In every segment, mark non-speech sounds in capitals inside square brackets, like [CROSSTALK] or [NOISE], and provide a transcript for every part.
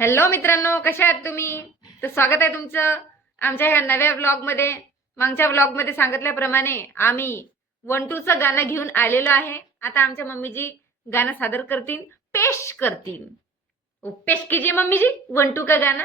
Hello मित्रांनो कशा आहात तुम्ही? तर स्वागत आहे तुमचं आमच्या ह्या नव्या ब्लॉगमध्ये मागच्या ब्लॉगमध्ये सांगितल्याप्रमाणे आम्ही वन टूचं गाणं घेऊन आलेलो आहे. आता आमच्या मम्मीजी गाणं सादर करतील पेश करतील. ओ, पेश कीजिए मम्मीजी वन टू का गाणं.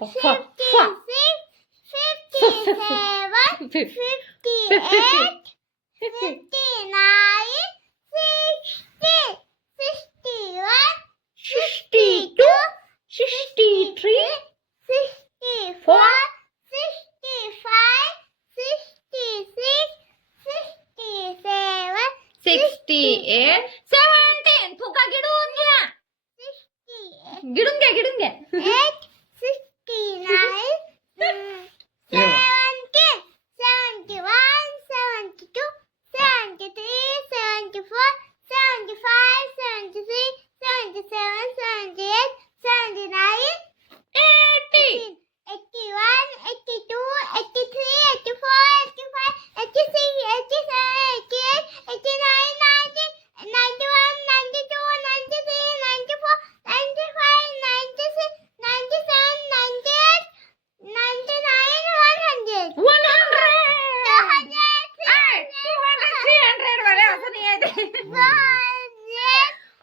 57, 58, 59, 60, 61, 62, 63, 64, 65, 66, 67, 68, 17. फुका गिडून घ्या गिडून घ्या गिडून घ्या 你来。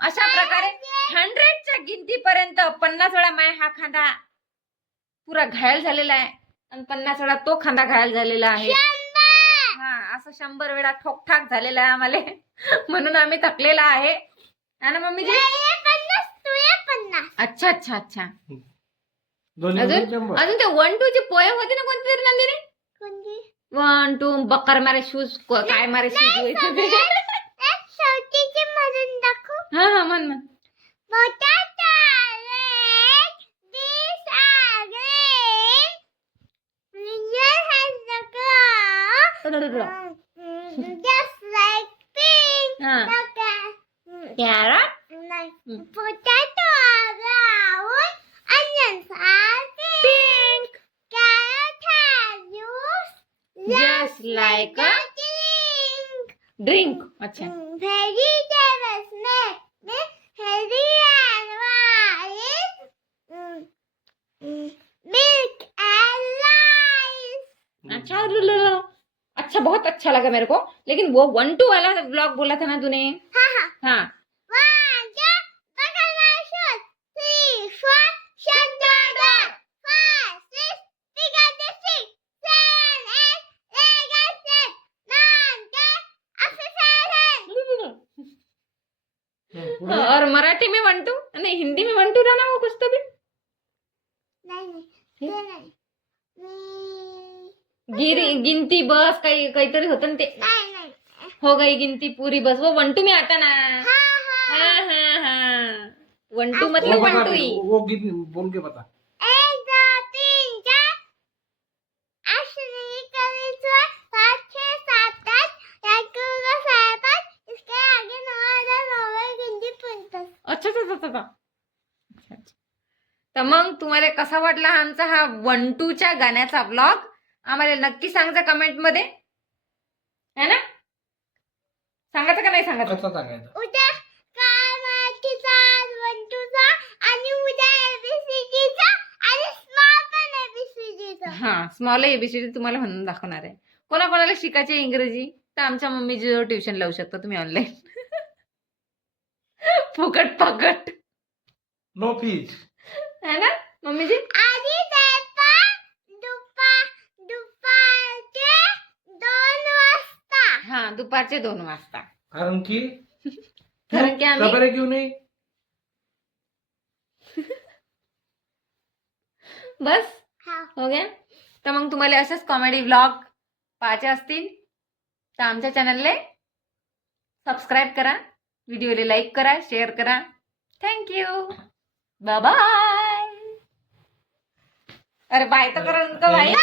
अशा प्रकारे हंड्रेडच्या गिनतीपर्यंत पन्नास वेळा माय हा खांदा पुरा घायल झालेला आहे. आणि पन्नास वेळा तो खांदा घायल झालेला आहे. हा असं शंभर वेळा ठोकठाक झालेला आहे आम्हाला. म्हणून आम्ही थकलेला आहे. है ना पन्नास अच्छा अच्छा अच्छा. दोन्ही अजून. अजून ते वन टू ची पोयम होती ना कोणती तरी नंदिनी? वन टू बक्कर मारे शूज काय मारे शूज नाही, एक शेवटीची मधून दाखवू हा हा मन मन Potato red, these are green. Ginger has the claw, mm, just like pink. हा Look at, carrot like Mm. potato are brown, onions are pink. Carrot has juice, Just like a drink. Drink अच्छा Mm, अच्छा बहुत अच्छा लगा मेरे को लेकिन वो वन टू वाला ब्लॉग बोला था ना तूने Ha ha. हाँ One, two, buckle my shoes. Three, four, shut the door. Five, six, pick up the stick. Seven, eight, leg and step. Nine, ten, exercise. पुढे और मराठी में वन टू नहीं हिंदी में वन टू था ना वो कुछ तो भी नाही नाही ते नाही मी गिरी गिनती बस काही काहीतरी होतं ना ते. नाही नाही. हो गई गिनती पूरी बस. वो वन टू में आता ना. हा हा. हाँ हाँ हाँ. वन टू वो मतलब वन बता टू ही. वो गीत बोल के बता. एक दो तीन चार. अश्विनी कलेश्वर पाँच छः सात आठ याकूब का सात आठ इसके आगे नौ हजार नौवे गिनती पंचास अच्छा अच्छा अच्छा अच्छा. अच्छा अच्छा तर मग तुम्हाला कसा वाटला हा आमचा हा वन टूच्या गाण्याचा ब्लॉग आम्हाला नक्की सांगा कमेंटमध्ये. है ना? सांगायचं का नाही सांगायचं? कसा सांगायचा? उद्या काय मराठीचा आज वंटूचा आणि उद्या एबीसीडीचा आणि स्मॉल पण एबीसीडीचा हा स्मॉल एबीसीडी तुम्हाला म्हणून दाखवणार आहे. कोणाकोणाला शिकायचे इंग्रजी? तर आमच्या मम्मीची ट्युशन लावू शकता तुम्ही ऑनलाईन [LAUGHS] फुकट पकट. नो फीज है ना मम्मीजी आणि ते पण दुपार दुपारचे दोन वाजता हा दुपारचे दोन वाजता. कारण की? [LAUGHS] कारण की आम्ही सकाळी घेऊ नये बस. हा. हो गया तर मग तुम्हाला असेच कॉमेडी व्लॉग पाहायचे असतील तर आमच्या चॅनलले सबस्क्राईब करा. व्हिडिओला लाईक करा शेअर करा. थँक्यू बाय अरे बाय तर करा उनका बाय.